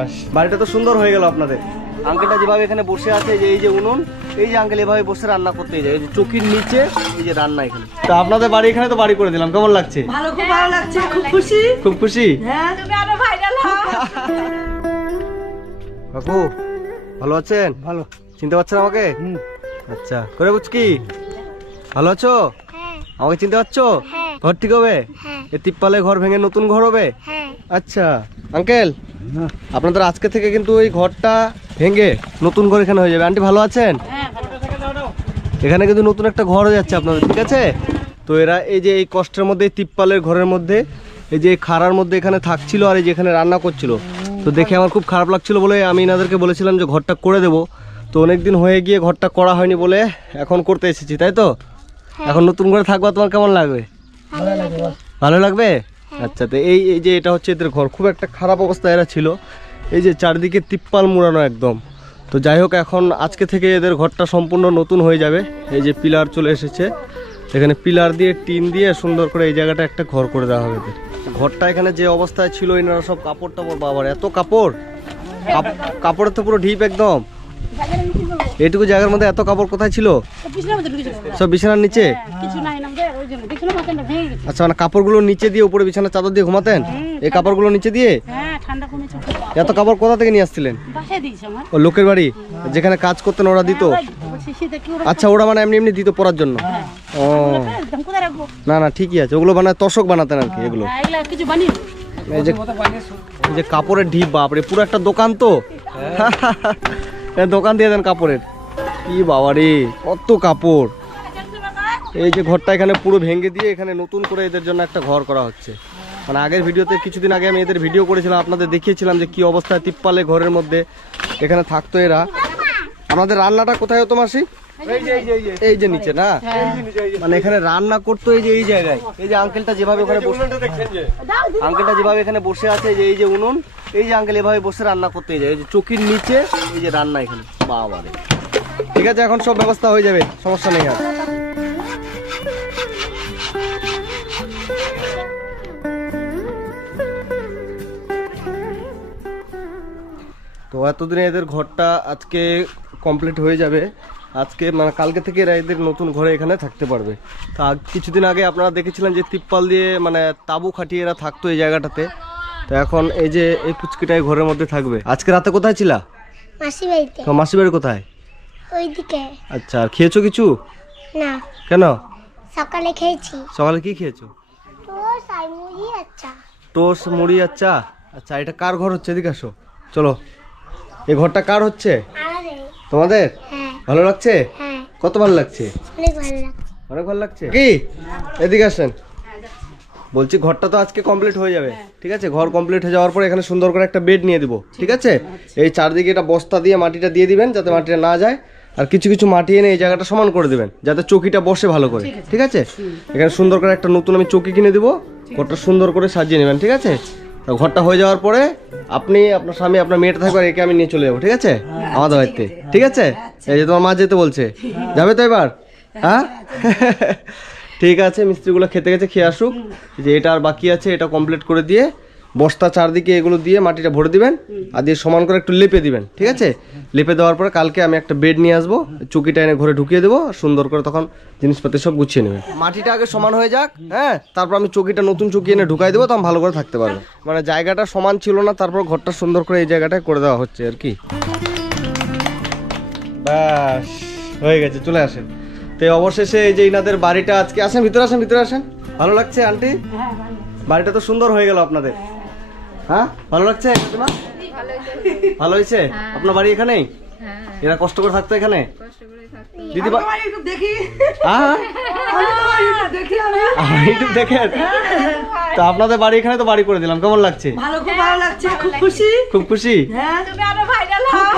ব্যাস, বাড়িটা তো সুন্দর হয়ে গেল আপনাদের। আঙ্কেলটা যেভাবে এখানে বসে আছে, এই যে উনুন, এই যে আঙ্কেল এভাবে বসে রান্না করতে যায়, এই যে চকির নিচে এই যে রান্না এখানে। তো আপনাদের বাড়ি এখানে তো বাড়ি করে দিলাম, কেমন লাগছে? ভালো, খুব ভালো লাগছে, খুব খুশি। খুব খুশি? হ্যাঁ, তুমি আরো ভাইরাল হও। কাকু ভালো আছেন? ভালো। চিনতে পারছেন আমাকে? আচ্ছা, করে বুঝকি ভালো আছো? আমাকে চিনতে পারছো? ঘর ঠিক হবে? এই তিপ্পালে ঘর ভেঙে নতুন ঘর হবে? আচ্ছা আঙ্কেল, আপনাদের আজকে থেকে কিন্তু ওই ঘরটা ভেঙে নতুন ঘর এখানে হয়ে যাবে। আন্টি ভালো আছেন? এখানে কিন্তু নতুন একটা ঘর হয়ে যাচ্ছে আপনাদের, ঠিক আছে? তো এরা এই যে এই কষ্টের মধ্যে, তিপ্পালের ঘরের মধ্যে, এই যে খাড়ার মধ্যে এখানে থাকছিল আর এই যে এখানে রান্না করছিল। তো দেখে আমার খুব খারাপ লাগছিল বলে আমি এনাদেরকে বলেছিলাম যে ঘরটা করে দেবো। তো অনেকদিন হয়ে গিয়ে ঘরটা করা হয়নি বলে এখন করতে এসেছি, তাই তো? এখন নতুন করে থাকবা, তোমার কেমন লাগবে? ভালো লাগবে? আচ্ছা, তো এই যে এটা হচ্ছে এদের ঘর। খুব একটা খারাপ অবস্থায় এরা ছিল, এই যে চারদিকে তিপ্পাল মুড়ানো একদম। তো যাই হোক, এখন আজকে থেকে এদের ঘরটা সম্পূর্ণ নতুন হয়ে যাবে। এই যে পিলার চলে এসেছে, এখানে পিলার দিয়ে টিন দিয়ে সুন্দর করে এই জায়গাটা একটা ঘর করে দেওয়া হবে এদের। ঘরটা এখানে যে অবস্থায় ছিল, এনারা সব কাপড় টাপড়, বাবার এত কাপড়, কাপড়ের তো পুরো ঢিপ একদম। এইটুকু জায়গার মধ্যে এত কাপড় কোথায় ছিল? সব বিছানার নিচে। আচ্ছা, মানে কাপড়গুলো নিচে দিয়ে উপরে বিছানা চাদর দিয়ে ঘুমাতেন? এই কাপড়গুলো নিচে দিয়ে? এত কাপড় কোথা থেকে নিয়ে আসছিলেন? ও লোকের বাড়ি, যেখানে কাজ করতেন ওরা দিত? আচ্ছা, ওরা মানে এমনি এমনি দিত পরার জন্য? ও না না, ঠিকই আছে, ওগুলো বানায় তোষক বানাতেন আর কি এগুলো। এই যে কাপড়ের ঢিপ, বাপরে পুরো একটা দোকান তো। দোকান দিয়ে দেন কাপড়ের। কি বাবা রে, কত কাপড়! এই যে ঘরটা এখানে পুরো ভেঙে দিয়ে এখানে নতুন করে এদের জন্য একটা ঘর করা হচ্ছে। মানে আগের ভিডিওতে, কিছুদিন আগে আমি এদের ভিডিও করেছিলাম, আপনাদের দেখিয়েছিলাম যে কি অবস্থায় তিপ্পালে ঘরের মধ্যে এখানে থাকতো এরা। আমাদের রান্নাটা কোথায় হতো মাসি? এই যে নিচে না, মানে এখানে রান্না করতো এই যে এই জায়গায়। এই যে আঙ্কেলটা যেভাবে ওখানে এখানে বসে আছে, এই যে উনুন, এই যে আঙ্কেল এভাবে বসে রান্না করতে যায়, এই যে চকির নিচে এই যে রান্না এখানে। বাবা রে, ঠিক আছে, এখন সব ব্যবস্থা হয়ে যাবে, সমস্যা নেই আর। তো এতদিনে এদের ঘরটা আজকে কমপ্লিট হয়ে যাবে। আজকে মানে কালকে থেকে এরা এদের নতুন ঘরে এখানে থাকতে পারবে। তা কিছুদিন আগে আপনারা দেখেছিলেন যে তিপ্পাল দিয়ে মানে তাবু খাটিয়ে এরা থাকতো এই জায়গাটাতে। তো এখন এই যে এই পুচকিটাই ঘরের মধ্যে থাকবে। আজকে রাতে কোথায় ছিলা? মাসি বাড়িতে। তো মাসি বাড়ি কোথায়? ওইদিকে। আচ্ছা, আর খেয়েছো কিছু? না। কেন? সকালে খেয়েছি। সকালে কি খেয়েছো? টোস্ট আর মুড়ি আর চা। টোস্ট, মুড়ি আর চা। আচ্ছা, এটা কার ঘর হচ্ছে? এদিকে আসো, চলো। এই ঘরটা কার হচ্ছে? আমাদের। তোমাদের? হ্যাঁ। ভালো লাগছে? হ্যাঁ। কত ভালো লাগছে? অনেক ভালো লাগছে। অনেক ভালো লাগছে। কি এদিকে আসেন, বলছি ঘরটা তো আজকে কমপ্লিট হয়ে যাবে, ঠিক আছে? ঘর কমপ্লিট হয়ে যাওয়ার পরে এখানে সুন্দর করে একটা বেড নিয়ে দিব, ঠিক আছে? এই চারদিকে এটা বস্তা দিয়ে মাটিটা দিয়ে দিবেন যাতে মাটিটা না যায়, আর কিছু কিছু মাটি এনে এই জায়গাটা সমান করে দিবেন যাতে চকিটা বসে ভালো করে, ঠিক আছে? এখানে সুন্দর করে একটা নতুন আমি চকি কিনে দিব, ঘরটা সুন্দর করে সাজিয়ে নেবেন, ঠিক আছে? তো ঘরটা হয়ে যাওয়ার পরে আপনি, আপনার স্বামী, আপনার মেয়েটা থাকবে, আর একে আমি নিয়ে চলে যাবো, ঠিক আছে? আমাদের বাড়িতে, ঠিক আছে? এই যে তোমার মা যেতে বলছে, যাবে তো এবার? হ্যাঁ, ঠিক আছে, মিস্ত্রিগুলো খেতে গেছে, খেয়ে আসুক। যে এটা আর বাকি আছে, এটা কমপ্লিট করে দিয়ে বস্তা চারদিকে এগুলো দিয়ে মাটিটা ভরে দিবেন, আর দিয়ে সমান করে একটু লেপে দিবেন, ঠিক আছে? লেপে দেওয়ার পরে কালকে আমি একটা বেড নিয়ে আসবো, চকিটা এনে ঘরে ঢুকিয়ে দেবো, সুন্দর করে তখন জিনিসপাতি সব গুছিয়ে নেবেন। মাটিটা আগে সমান হয়ে যাক, হ্যাঁ, তারপর আমি চকিটা নতুন চকি এনে ঢুকাই দেবো, তখন ভালো করে থাকতে পারবে। মানে জায়গাটা সমান ছিল না, তারপর ঘরটা সুন্দর করে এই জায়গাটায় করে দেওয়া হচ্ছে আর কি। ব্যাস, হয়ে গেছে, চলে আসেন। তো অবশেষে এই যে ইনাদের বাড়িটা আজকে, আসেন ভিতরে, আসেন ভিতরে আসেন। ভালো লাগছে আন্টি? বাড়িটা তো সুন্দর হয়ে গেল আপনাদের। হ্যাঁ, ভালো লাগছে? ভালো হয়েছে? আপনার বাড়ি এখানেই? এরা কষ্ট করে থাকতো এখানে? দিদি দেখি, ইউটিউব দেখেন? তো আপনাদের বাড়ি এখানে তো বাড়ি করে দিলাম, কেমন লাগছে? ভালো, খুব ভালো লাগছে, খুব খুশি। খুব খুশি? হ্যাঁ, তুমি আরো ভাইরাল হও।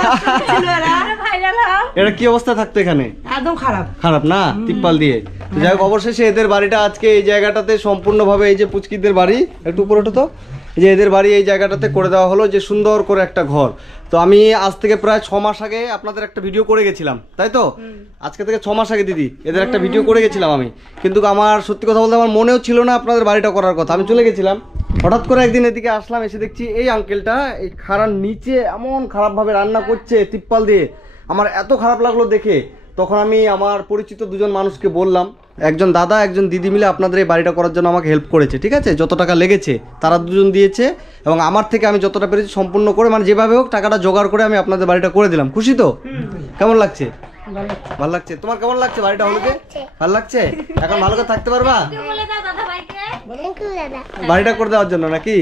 এরা কি অবস্থা থাকতো এখানে? একদম খারাপ। খারাপ না, তিপ্পাল দিয়ে। যাই হোক, অবশেষে এদের বাড়িটা আজকে এই জায়গাটাতে সম্পূর্ণভাবে, এই যে পুচকিদের বাড়ি, একটু উপরে ওঠো তো, এই যে এদের বাড়ি এই জায়গাটাতে করে দেওয়া হলো যে সুন্দর করে একটা ঘর। তো আমি আজ থেকে প্রায় 6 মাস আগে আপনাদের একটা ভিডিও করে গেছিলাম, তাই তো? আজকে থেকে 6 মাস আগে দিদি এদের একটা ভিডিও করে গেছিলাম আমি, কিন্তু আমার সত্যি কথা বলতে আমার মনেও ছিল না আপনাদের বাড়িটা করার কথা। আমি চলে গেছিলাম, হঠাৎ করে একদিন এদিকে আসলাম, এসে দেখছি এই আঙ্কেলটা এই খাড়ার নিচে এমন খারাপভাবে রান্না করছে তিরপাল দিয়ে। আমার এত খারাপ লাগলো দেখে, তখন আমি আমার পরিচিত দুজন মানুষকে বললাম, একজন দাদা একজন দিদি মিলে আপনাদের এই বাড়িটা করার জন্য আমাকে হেল্প করেছে, ঠিক আছে? যত টাকা লেগেছে তারা দুজন দিয়েছে, এবং আমার থেকে আমি যতটা পেরেছি সম্পূর্ণ করে, মানে যেভাবে হোক টাকাটা জোগাড় করে আমি আপনাদের বাড়িটা করে দিলাম। খুশি তো? কেমন লাগছে? ভালো লাগছে। তোমার কেমন লাগছে বাড়িটা হলো যে? ভালো লাগছে? এখন ভালো করে থাকতে পারবা? থ্যাংক ইউ দাদা। বাড়িটা করে দেওয়ার জন্য নাকি?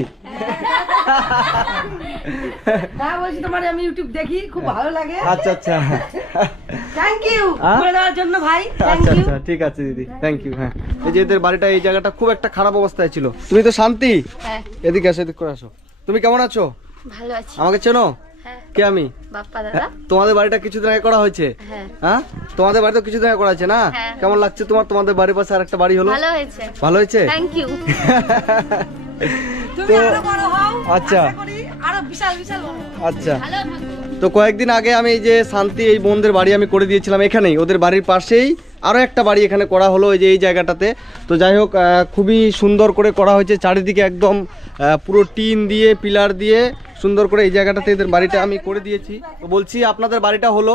না বলছি তোমার আমি ইউটিউব দেখি, খুব ভালো লাগে। আচ্ছা আচ্ছা থ্যাংক ইউ হ্যাঁ? করে দেওয়ার জন্য ভাই, থ্যাংক আচ্ছা ইউ। আচ্ছা ঠিক আছে দিদি, থ্যাংক ইউ। হ্যাঁ, এই যে এদের বাড়িটা এই জায়গাটা খুব একটা খারাপ অবস্থায় ছিল। তুমি তো শান্তি, হ্যাঁ এদিকে আসো, এদিকে করে আসো। তুমি কেমন আছো? ভালো আছি। আমাকে চেনো? হ্যাঁ কে আমি? বাপ্পা দাদা। তোমাদের বাড়িটা কিছুদিন আগে করা হয়েছে? হ্যাঁ হ্যাঁ, তোমাদের বাড়ি তো কিছুদিন আগে করা হয়েছে না? হ্যাঁ। কেমন লাগছে তোমার? তোমাদের বাড়ির পাশে আর একটা বাড়ি হলো, ভালো হয়েছে। ভালো হয়েছে? Thank you. তুমি আরো বড় হও, আচ্ছা আশা করি আরো বিশাল বিশাল বড়। আচ্ছা। ভালো থাকো। তো কয়েকদিন আগে আমি এই যে শান্তি এই বোনদের বাড়ি আমি করে দিয়েছিলাম এখানেই, ওদের বাড়ির পাশেই আরও একটা বাড়ি এখানে করা হলো এই যে এই জায়গাটাতে। তো যাই হোক, খুবই সুন্দর করে করা হয়েছে, চারিদিকে একদম পুরো টিন দিয়ে পিলার দিয়ে সুন্দর করে এই জায়গাটাতে এদের বাড়িটা আমি করে দিয়েছি। তো বলছি আপনাদের বাড়িটা হলো,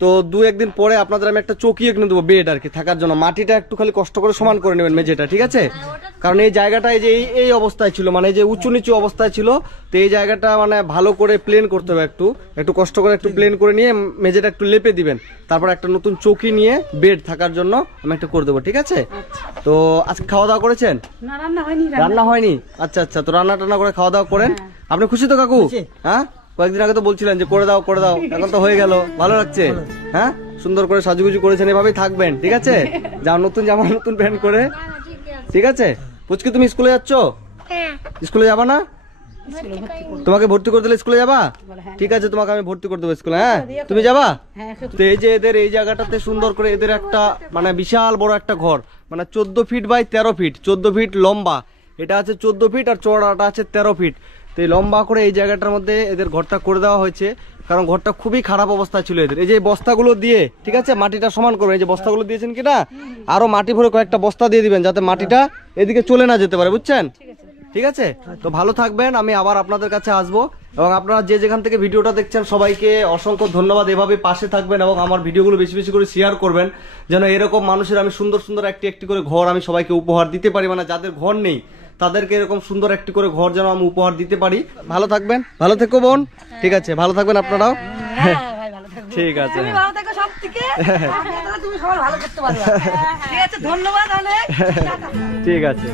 তো 2-1 দিন পরে আপনাদের আমি একটা চৌকি কিনে দেবো, বেড আর কি থাকার জন্য। মাটিটা একটু খালি কষ্ট করে সমান করে নেবেন মেঝেটা, ঠিক আছে? কারণ এই জায়গাটা এই যে এই অবস্থায় ছিল, মানে এই যে উঁচু নিচু অবস্থায় ছিল, তো এই জায়গাটা মানে ভালো করে প্লেন করতে হবে, একটু কষ্ট করে একটু প্লেন করে নিয়ে মেঝেটা একটু লেপে দিবেন, তারপর একটা নতুন চৌকি নিয়ে বেড থাকার জন্য আমি একটা করে দেবো, ঠিক আছে? তো আজকে খাওয়া দাওয়া করেছেন? না রান্না হয়নি, রান্না হয়নি? আচ্ছা আচ্ছা, তো রান্না টান্না করে খাওয়া দাওয়া করেন। আপনি খুশি তো কাকু? হ্যাঁ, কয়েকদিন আগে তো বলছিলেন যে করে দাও করে দাও, এখন তো হয়ে গেল, ভালো লাগছে? হ্যাঁ, সুন্দর করে সাজুগুজু করেছেন, এভাবেই থাকবেন, ঠিক আছে? যা নতুন জামা নতুন প্যান্ট করে, ঠিক আছে? পুচকি তুমি স্কুলে যাচ্ছ? হ্যাঁ, স্কুলে যাবা না? তোমাকে ভর্তি করে দিলে স্কুলে যাবা? ঠিক আছে, তোমাকে আমি ভর্তি করে দেবো স্কুলে। হ্যাঁ, তুমি যাবা? তো এই যে এদের এই জায়গাটাতে সুন্দর করে এদের একটা মানে বিশাল বড় একটা ঘর, মানে 14 ফিট বাই 13 ফিট, 14 ফিট লম্বা, এটা আছে 14 ফিট, আর চওড়াটা আছে 13 ফিট। তো এই লম্বা করে এই জায়গাটার মধ্যে এদের ঘরটা করে দেওয়া হয়েছে, কারণ ঘরটা খুবই খারাপ অবস্থা ছিল এদের। এই যে বস্তাগুলো দিয়ে, ঠিক আছে, মাটিটা সমান করবেন। এই যে বস্তাগুলো দিয়েছেন কি না, আরো মাটি ভরে কয়েকটা বস্তা দিয়ে দিবেন, যাতে মাটিটা এদিকে চলে না যেতে পারে, বুঝছেন? ঠিক আছে, তো ভালো থাকবেন, আমি আবার আপনাদের কাছে আসবো। এবং আপনারা যে যেখান থেকে ভিডিওটা দেখছেন সবাইকে অসংখ্য ধন্যবাদ। এভাবে পাশে থাকবেন এবং আমার ভিডিওগুলো বেশি বেশি করে শেয়ার করবেন, যেন এরকম মানুষের আমি সুন্দর সুন্দর একটি করে ঘর আমি সবাইকে উপহার দিতে পারি, মানে যাদের ঘর নেই তাদেরকে এরকম সুন্দর একটি করে ঘর যেন আমি উপহার দিতে পারি। ভালো থাকবেন, ভালো থেকো বোন, ঠিক আছে? ভালো থাকবেন আপনারাও, ঠিক আছে? তুমি ভালো থাকো সব থেকে, তুমি সবার ভালো করতে পারবে, ঠিক আছে? ধন্যবাদ অনেক, ঠিক আছে।